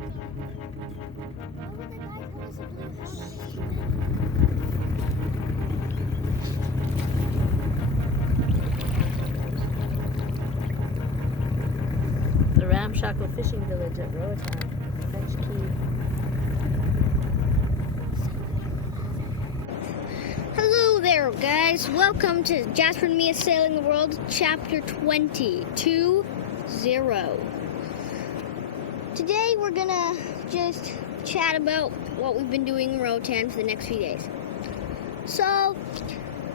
The ramshackle fishing village at Roatan, French Key. Hello there, guys. Welcome to Jasper and Mia Sailing the World, Chapter 20, 2-0. Today we're gonna just chat about what we've been doing in Roatan for the next few days. So,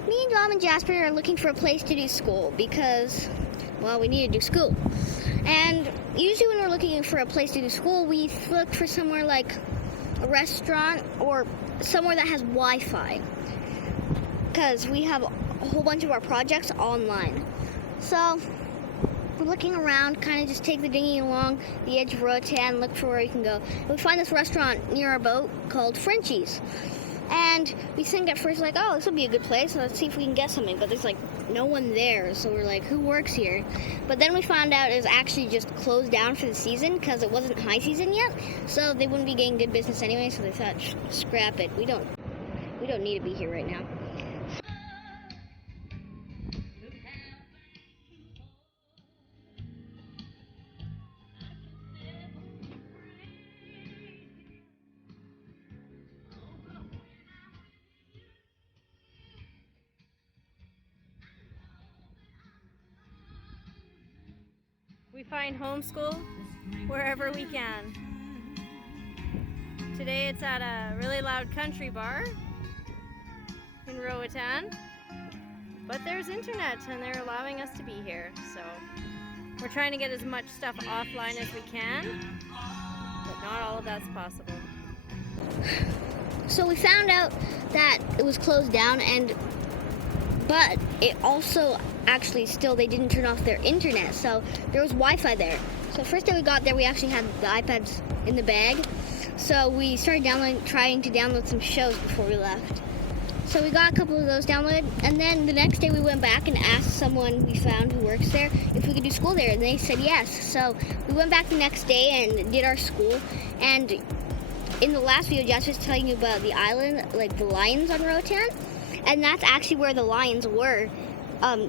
me and Dom and Jasper are looking for a place to do school because, well, we need to do school. And usually when we're looking for a place to do school, we look for somewhere like a restaurant or somewhere that has Wi-Fi, because we have a whole bunch of our projects online. So we're looking around, kind of just take the dinghy along the edge of Roatan, look for where we can go. We find this restaurant near our boat called Frenchie's. And we think at first, like, oh, this will be a good place, so let's see if we can get something. But there's, like, no one there, so we're like, who works here? But then we found out it was actually just closed down for the season because it wasn't high season yet. So they wouldn't be getting good business anyway, so they thought, scrap it. We don't need to be here right now. We find homeschool wherever we can. Today it's at a really loud country bar in Roatan, but there's internet and they're allowing us to be here. So we're trying to get as much stuff offline as we can, but not all of that's possible. So we found out that it was closed down, but it also actually still, they didn't turn off their internet, so there was Wi-Fi there. So first day we got there, we actually had the iPads in the bag, so we started trying to download some shows before we left. So we got a couple of those downloaded, and then the next day we went back and asked someone we found who works there if we could do school there, and they said yes. So we went back the next day and did our school, and in the last video, Jasper was telling you about the island, like the lions on Roatan, and that's actually where the lions were.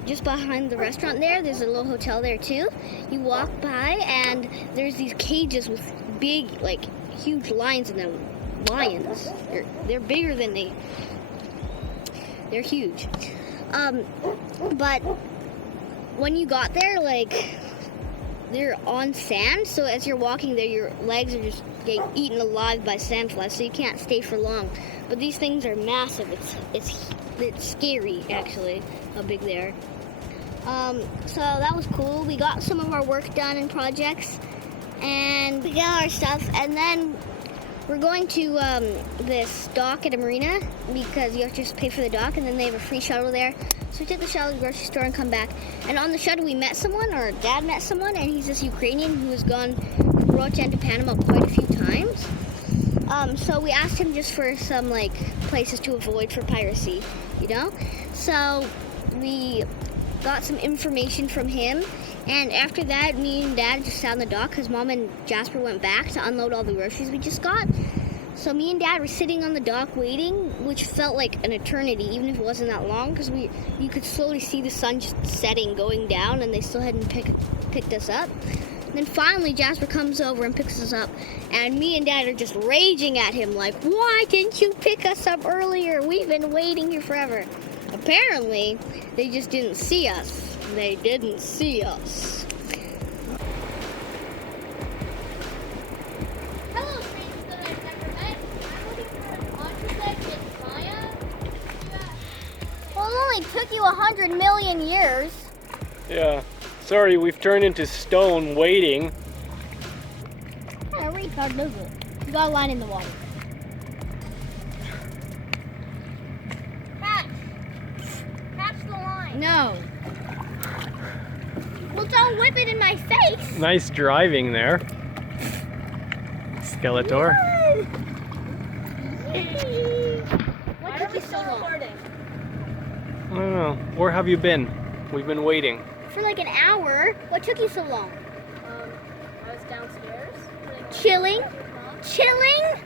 Just behind the restaurant there's a little hotel there too. You walk by and there's these cages with big, like, huge lions in them. Lions. They're bigger than they're huge. But when you got there, like, they're on sand, so as you're walking there, your legs are just getting eaten alive by sandflies, so you can't stay for long. But these things are massive. It's scary, actually, how big they are. So that was cool. We got some of our work done in projects, and we got our stuff, and then we're going to this dock at a marina, because you have to just pay for the dock, and then they have a free shuttle there. So we took the shuttle to the grocery store and come back. And on the shuttle we met someone, or Dad met someone, and he's this Ukrainian who has gone from Roatan to Panama quite a few times. So we asked him just for some, like, places to avoid for piracy, you know? So we got some information from him, and after that, me and Dad just sat on the dock because Mom and Jasper went back to unload all the groceries we just got. So me and Dad were sitting on the dock waiting, which felt like an eternity, even if it wasn't that long, because you could slowly see the sun just setting, going down, and they still hadn't picked us up. Then finally Jasper comes over and picks us up, and me and Dad are just raging at him like, why didn't you pick us up earlier? We've been waiting here forever. Apparently, they just didn't see us. They didn't see us. Hello, strangers that I've never met. I'm looking for a contract with Maya. Well, it only took you 100 million years. Yeah. Sorry, we've turned into stone waiting. Yeah, retard does it. You got a line in the water. Catch the line. No. Well, don't whip it in my face. Nice driving there, Skeletor. What took you so long? I don't know. Where have you been? We've been waiting. For like an hour. What took you so long? I was downstairs. Chilling? chilling,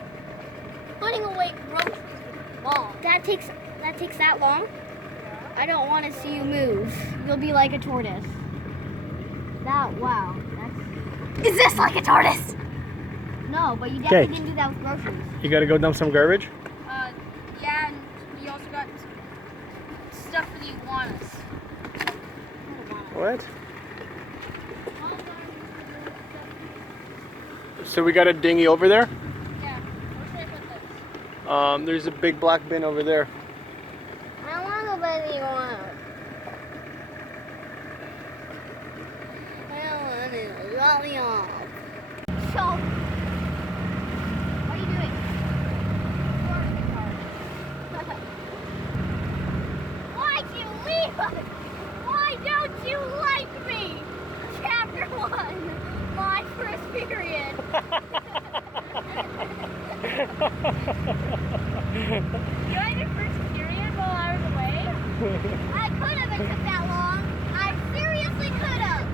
putting away groceries with Mom. That takes that long? I don't want to see you move. You'll be like a tortoise. Wow. Is this like a tortoise? No, but you definitely didn't do that with groceries. You gotta go dump some garbage? Yeah, and we also got stuff for the iguanas. What? So we got a dinghy over there? Yeah. Where should I put this? There's a big black bin over there. I want to go by the iguana. I want to let me off. So, what are you doing? Why'd you leave us? Why don't you like me? Chapter 1, my first period. You had your first period while I was away? I could have, it took that long. I seriously could have.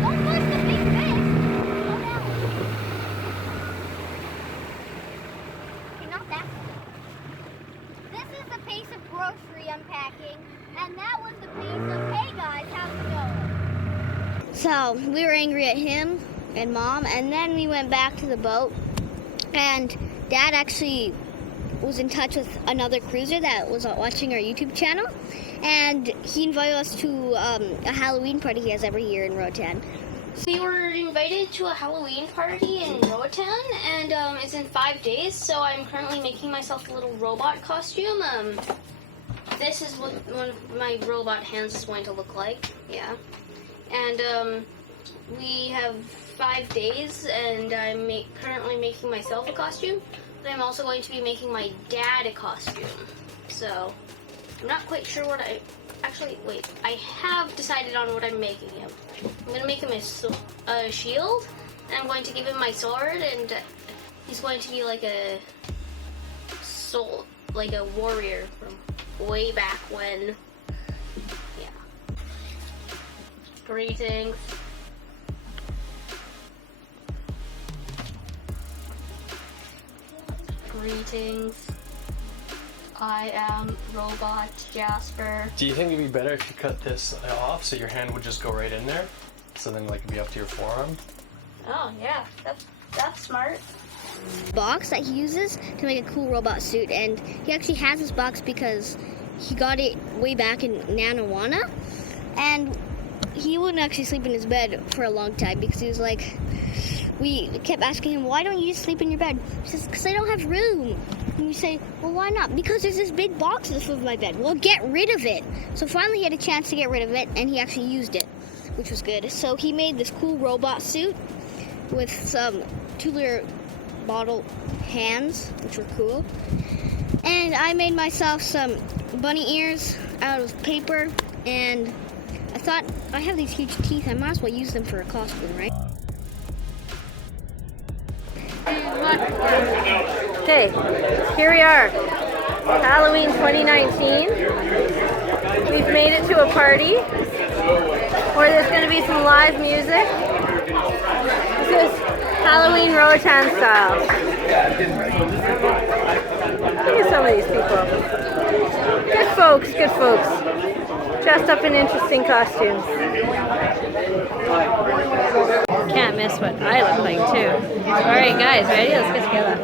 Don't push the big fish. Slow down. Okay, not that far. This is the pace of grocery unpacking, and that was the pace of, hey guys, how's it going? So, we were angry at him and Mom, and then we went back to the boat, and Dad actually was in touch with another cruiser that was watching our YouTube channel, and he invited us to a Halloween party he has every year in Roatan. We were invited to a Halloween party in Roatan, and it's in 5 days, so I'm currently making myself a little robot costume. This is what one of my robot hands is going to look like, yeah. And we have 5 days, and I'm currently making myself a costume, but I'm also going to be making my dad a costume. So, I'm not quite sure what I have decided on what I'm making him. I'm going to make him a shield, and I'm going to give him my sword, and he's going to be like a warrior from way back when. Yeah. Greetings. Greetings. I am Robot Jasper. Do you think it'd be better if you cut this off so your hand would just go right in there? So then like it'd be up to your forearm? Oh yeah, that's smart. Box that he uses to make a cool robot suit, and he actually has this box because he got it way back in Nanawana, and he wouldn't actually sleep in his bed for a long time because he was like, we kept asking him, why don't you just sleep in your bed? He says, because I don't have room. And we say, well, why not? Because there's this big box in the foot of my bed. Well, get rid of it. So finally he had a chance to get rid of it, and he actually used it, which was good. So he made this cool robot suit with some 2-liter bottle hands, which were cool. And I made myself some bunny ears out of paper, and I thought, I have these huge teeth, I might as well use them for a costume, right? Okay, here we are, Halloween 2019. We've made it to a party where there's going to be some live music. This is Halloween Roatan style. Look at some of these people. Good folks. Dressed up in interesting costumes. Can't miss what I look like too. Alright guys, ready? Let's get together.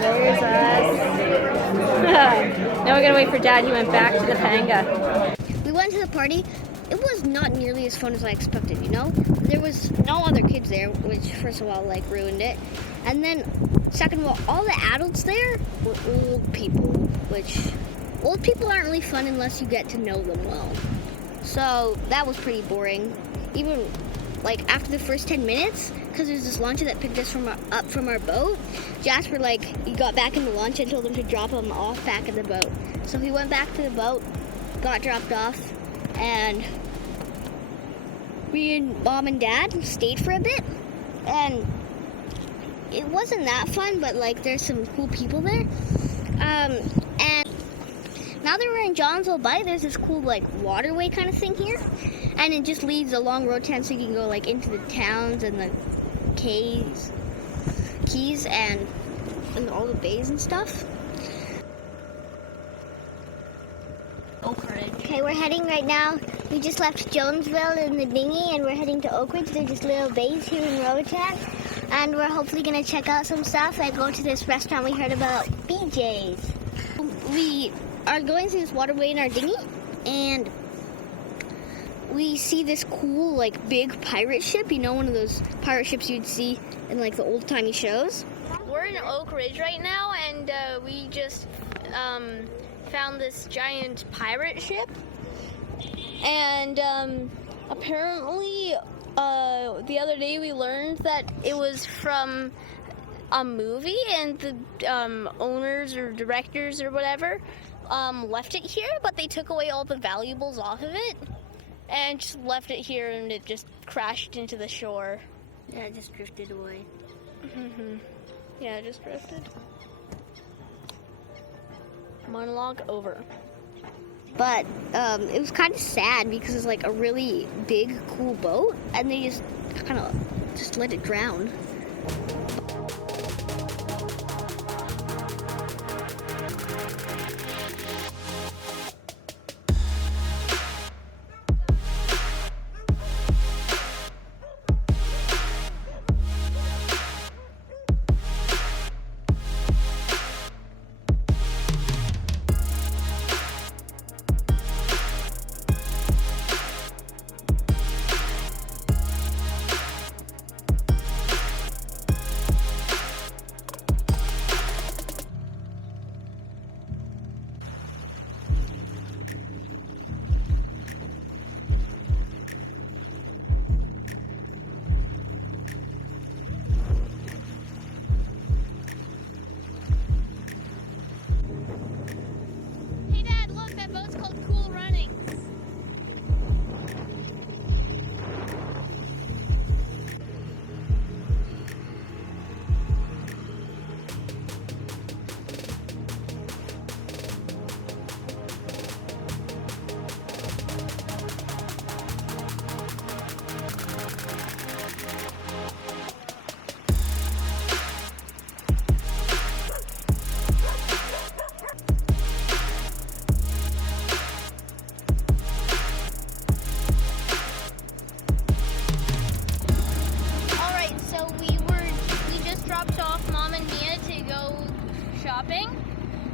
There's us. Now we're gonna wait for Dad. He went back to the panga. We went to the party. It was not nearly as fun as I expected, you know? There was no other kids there, which first of all, like, ruined it. And then, second of all the adults there were old people, which old people aren't really fun unless you get to know them well. So that was pretty boring. Even like after the first 10 minutes, because there's this launcher that picked us up from our boat, Jasper, like, he got back in the launch and told them to drop him off back in the boat. So he went back to the boat, got dropped off, and me and Mom and Dad stayed for a bit. and it wasn't that fun, but like there's some cool people there. And now that we're in Johnsville Bay, there's this cool like waterway kind of thing here, and it just leads along Roatan, so you can go like into the towns and the keys and all the bays and stuff. Oak Ridge. Okay, we're heading right now. We just left Jonesville in the dinghy, and we're heading to Oak Ridge. They're just little bays here in Roatan, and we're hopefully gonna check out some stuff and go to this restaurant we heard about, BJ's. We are going through this waterway in our dinghy, and we see this cool, like, big pirate ship. You know, one of those pirate ships you'd see in, like, the old-timey shows. We're in Oak Ridge right now, and we just found this giant pirate ship. And apparently, the other day we learned that it was from a movie, and the owners or directors or whatever left it here, but they took away all the valuables off of it and just left it here, and it just crashed into the shore. Yeah, it just drifted away. Yeah, it just drifted. Monologue over. But it was kind of sad because it's like a really big, cool boat, and they just kind of just let it drown.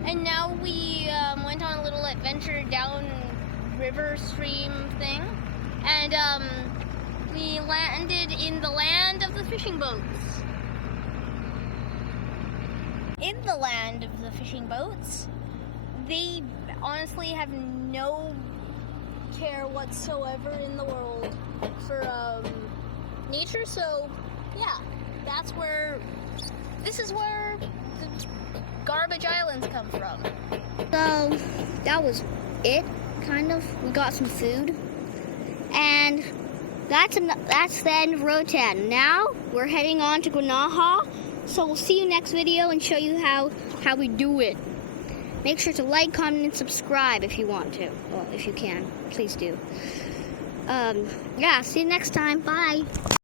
And now we went on a little adventure down river stream thing, and we landed in the land of the fishing boats. In the land of the fishing boats, they honestly have no care whatsoever in the world for nature, so yeah, this is where the garbage islands come from. So that was it, kind of. We got some food, and that's the end of Roatan. Now we're heading on to Guanaja, so we'll see you next video and show you how we do it. Make sure to like, comment, and subscribe if you want to. Well, if you can, please do. Yeah, see you next time. Bye.